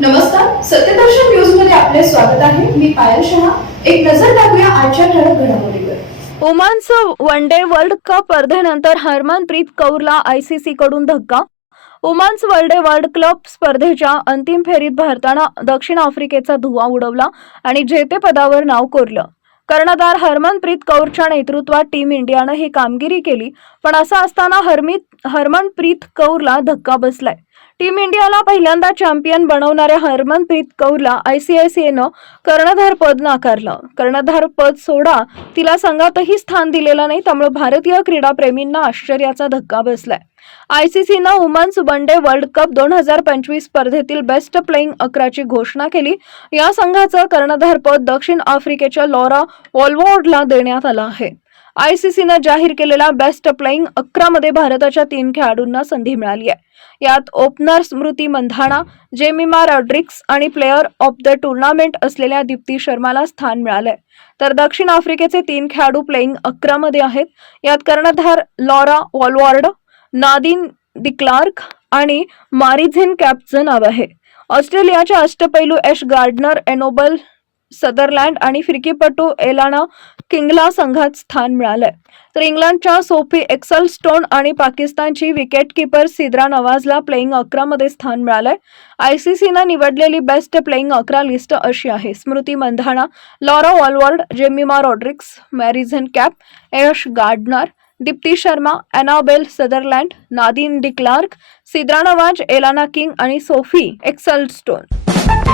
नमस्कार सत्यदर्शन न्यूजमध्ये आपले स्वागत आहे. मी पायल शहा. एक नजर टाकूया आजच्या ठळक घडामोडीवर. ओमानचं वन डे वर्ल्ड कप स्पर्धेनंतर हरमनप्रीत कौरला आयसीसी कडून धक्का. Women's world day world club स्पर्धेच्या अंतिम फेरीत भारतानं दक्षिण आफ्रिकेचा धुवा उडवला आणि जेतेपदावर नाव कोरलं. कर्णधार हरमनप्रीत कौरच्या नेतृत्वात टीम इंडियानं ही कामगिरी केली पण असं असताना हरमीत हरमनप्रीत कौरला धक्का बसलाय. टीम इंडियाला पहिल्यांदा चॅम्पियन बनवणाऱ्या हरमनप्रीत कौरला आयसीआयसीएनं कर्णधार पद नाकारलं. कर्णधार पद सोडा तिला संघातही स्थान दिलेलं नाही त्यामुळे भारतीय क्रीडाप्रेमींना आश्चर्याचा धक्का बसलाय. आयसीसीनं women's one day world cup दोन हजार पंचवीस स्पर्धेतील बेस्ट प्लेईंग अकराची घोषणा केली. या संघाचं कर्णधारपद दक्षिण आफ्रिकेच्या लॉरा वॉल्वॉर्डला देण्यात आलं आहे. आयसीसीनं जाहीर केलेल्या बेस्ट प्लेईंग अकरामध्ये भारताच्या तीन खेळाडूंना संधी मिळाली आहे. यात ओपनर स्मृती मंधाणा जेमिमा रॉड्रिक्स आणि प्लेअर ऑफ द टुर्नामेंट असलेल्या दीप्ती शर्माला स्थान मिळालंय. तर दक्षिण आफ्रिकेचे तीन खेळाडू प्लेईंग अकरामध्ये आहेत. यात कर्णधार लॉरा वॉलवॉर्ड नादिन डिक्लार्क आणि मारिझेन कॅपचं नाव आहे. ऑस्ट्रेलियाच्या अष्टपैलू एश गार्डनर एनोबल सदरलँड आणि फिरकीपटू एलाना किंगला संघात स्थान मिळालंय. तर इंग्लंडच्या सोफी एक्सल स्टोन आणि पाकिस्तानची विकेटकीपर सिद्रा नवाजला प्लेईंग अकरामध्ये स्थान मिळालंय. आयसीसीनं निवडलेली बेस्ट प्लेईंग अकरा लिस्ट अशी आहे. Smriti Mandhana Laura Wolvaardt Jemimah Rodrigues Marizanne Kapp Ash Gardner Deepti Sharma Annabel Sutherland Nadine de Klerk Sidra Nawaz Alana King आणि सोफी एक्सल स्टोन